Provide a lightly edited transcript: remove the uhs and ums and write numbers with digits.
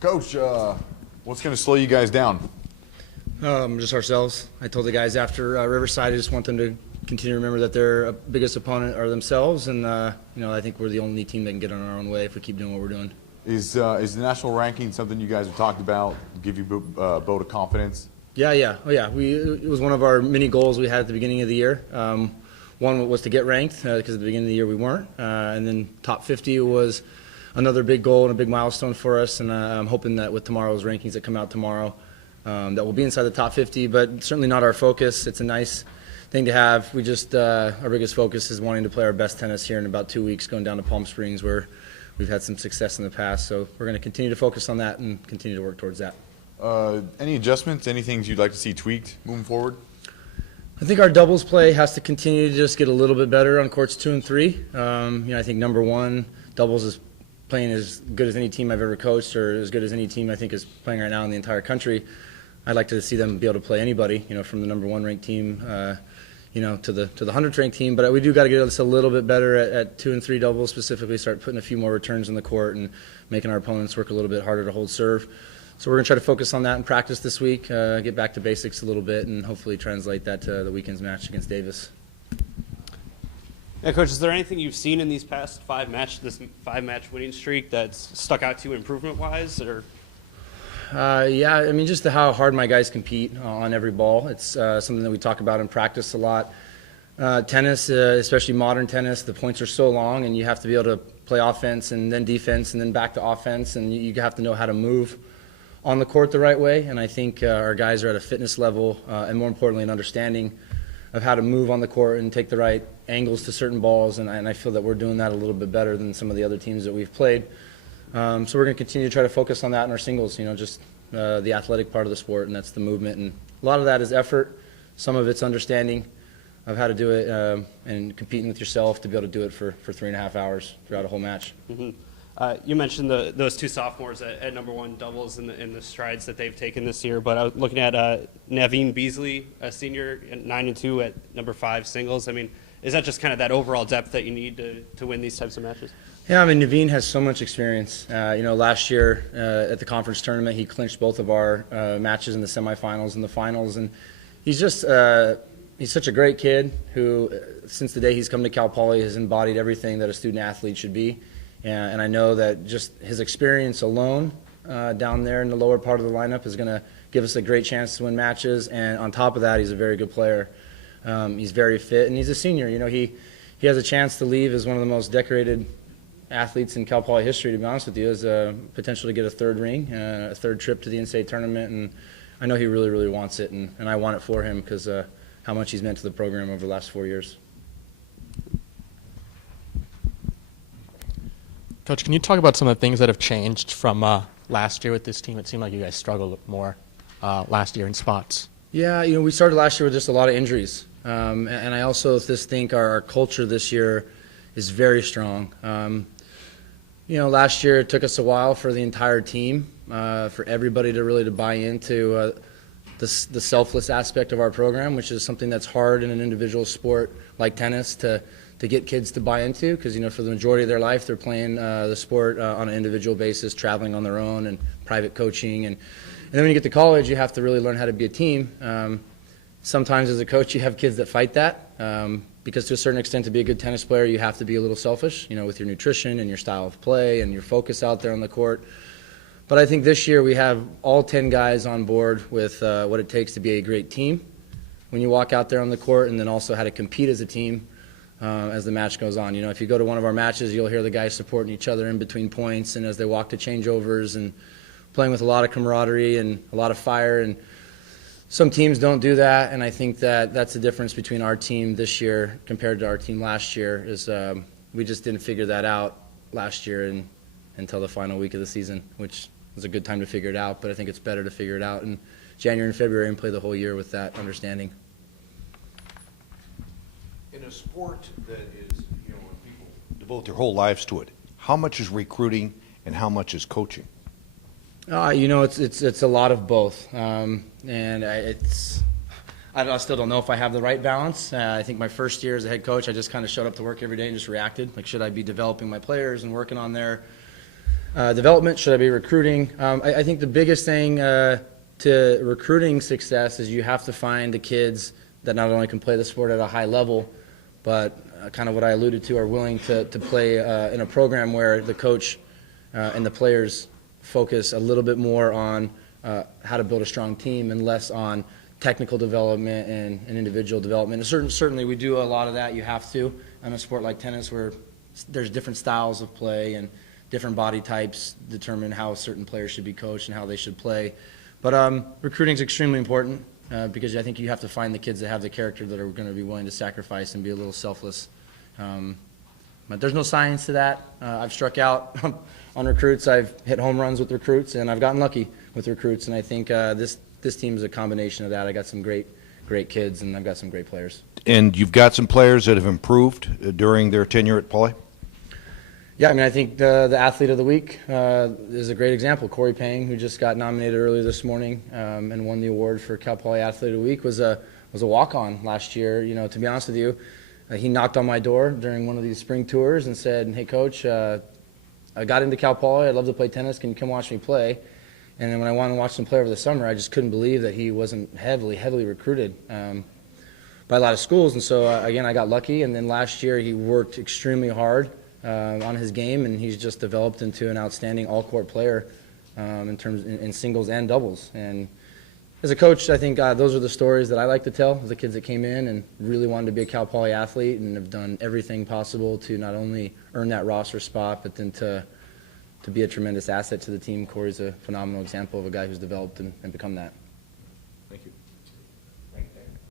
Coach, what's going to slow you guys down? Just ourselves. I told the guys after Riverside, I just want them to continue to remember that their biggest opponent are themselves, and I think we're the only team that can get on our own way if we keep doing what we're doing. Is the national ranking something you guys have talked about, give you a vote of confidence? Yeah. Oh, yeah. It was one of our many goals we had at the beginning of the year. One was to get ranked because at the beginning of the year we weren't, and then top 50 was another big goal and a big milestone for us. And I'm hoping that with tomorrow's rankings that come out tomorrow, that we'll be inside the top 50. But certainly not our focus. It's a nice thing to have. We just our biggest focus is wanting to play our best tennis here in about 2 weeks, going down to Palm Springs where we've had some success in the past. So we're going to continue to focus on that and continue to work towards that. Any adjustments, any things you'd like to see tweaked moving forward? I think our doubles play has to continue to just get a little bit better on courts 2 and 3. I think number one, doubles is playing as good as any team I've ever coached, or as good as any team I think is playing right now in the entire country. I'd like to see them be able to play anybody, from the number one ranked team, to the 100th ranked team. But we do got to get us a little bit better at 2 and 3 doubles, specifically start putting a few more returns in the court and making our opponents work a little bit harder to hold serve. So we're going to try to focus on that in practice this week, get back to basics a little bit, and hopefully translate that to the weekend's match against Davis. Yeah, Coach, is there anything you've seen in these past this 5-match winning streak that's stuck out to you improvement-wise? Or? Yeah, just how hard my guys compete on every ball. It's something that we talk about in practice a lot. Tennis, especially modern tennis, the points are so long, and you have to be able to play offense and then defense and then back to offense, and you have to know how to move on the court the right way. And I think our guys are at a fitness level and, more importantly, an understanding of how to move on the court and take the right angles to certain balls, and I feel that we're doing that a little bit better than some of the other teams that we've played. So we're going to continue to try to focus on that in our singles, just the athletic part of the sport, and that's the movement. And a lot of that is effort. Some of it's understanding of how to do it and competing with yourself to be able to do it for 3.5 hours throughout a whole match. Mm-hmm. You mentioned those two sophomores at number one doubles in the strides that they've taken this year, but I was looking at Naveen Beasley, a senior, 9-2 at number 5 singles. Is that just kind of that overall depth that you need to win these types of matches? Yeah, Naveen has so much experience. Last year at the conference tournament, he clinched both of our matches in the semifinals and the finals, and he's just he's such a great kid who, since the day he's come to Cal Poly, has embodied everything that a student athlete should be. And I know that just his experience alone down there in the lower part of the lineup is going to give us a great chance to win matches. And on top of that, he's a very good player. He's very fit, and he's a senior. He has a chance to leave as one of the most decorated athletes in Cal Poly history, to be honest with you, as a potential to get a 3rd ring, a 3rd trip to the in-state tournament. And I know he really, really wants it, and I want it for him because how much he's meant to the program over the last 4 years. Coach, can you talk about some of the things that have changed from last year with this team? It seemed like you guys struggled more last year in spots. Yeah, we started last year with just a lot of injuries. And I also just think our culture this year is very strong. Last year it took us a while for the entire team, for everybody to really buy into the selfless aspect of our program, which is something that's hard in an individual sport like tennis to get kids to buy into, because for the majority of their life they're playing the sport on an individual basis, traveling on their own and private coaching, and then when you get to college you have to really learn how to be a team. Sometimes as a coach you have kids that fight that, because to a certain extent to be a good tennis player you have to be a little selfish, with your nutrition and your style of play and your focus out there on the court. But I think this year we have all 10 guys on board with what it takes to be a great team when you walk out there on the court, and then also how to compete as a team as the match goes on. If you go to one of our matches, you'll hear the guys supporting each other in between points and as they walk to changeovers, and playing with a lot of camaraderie and a lot of fire. And some teams don't do that, and I think that that's the difference between our team this year compared to our team last year, is we just didn't figure that out last year until the final week of the season, which was a good time to figure it out, but I think it's better to figure it out in January and February and play the whole year with that understanding. In a sport that is, when people devote their whole lives to it, how much is recruiting and how much is coaching? It's a lot of both, and I still don't know if I have the right balance. I think my first year as a head coach, I just kind of showed up to work every day and just reacted. Like, should I be developing my players and working on their Development, should I be recruiting? I think the biggest thing to recruiting success is you have to find the kids that not only can play the sport at a high level, but kind of what I alluded to, are willing to play in a program where the coach and the players focus a little bit more on how to build a strong team and less on technical development and individual development. And certainly we do a lot of that. You have to in a sport like tennis, where there's different styles of play and different body types determine how certain players should be coached and how they should play. But recruiting is extremely important because I think you have to find the kids that have the character that are going to be willing to sacrifice and be a little selfless. But there's no science to that. I've struck out on recruits. I've hit home runs with recruits, and I've gotten lucky with recruits. And I think this team is a combination of that. I got some great kids, and I've got some great players. And you've got some players that have improved during their tenure at Pauly? Yeah, I mean, I think the athlete of the week is a great example. Corey Pang, who just got nominated earlier this morning and won the award for Cal Poly Athlete of the Week, was a walk-on last year. You know, to be honest with you, he knocked on my door during one of these spring tours and said, "Hey, Coach, I got into Cal Poly. I'd love to play tennis. Can you come watch me play?" And then when I wanted to watch him play over the summer, I just couldn't believe that he wasn't heavily recruited by a lot of schools. And so, again, I got lucky. And then last year he worked extremely hard on his game, and he's just developed into an outstanding all-court player in singles and doubles. And as a coach, I think those are the stories that I like to tell, the kids that came in and really wanted to be a Cal Poly athlete and have done everything possible to not only earn that roster spot, but then to be a tremendous asset to the team. Corey's a phenomenal example of a guy who's developed and become that.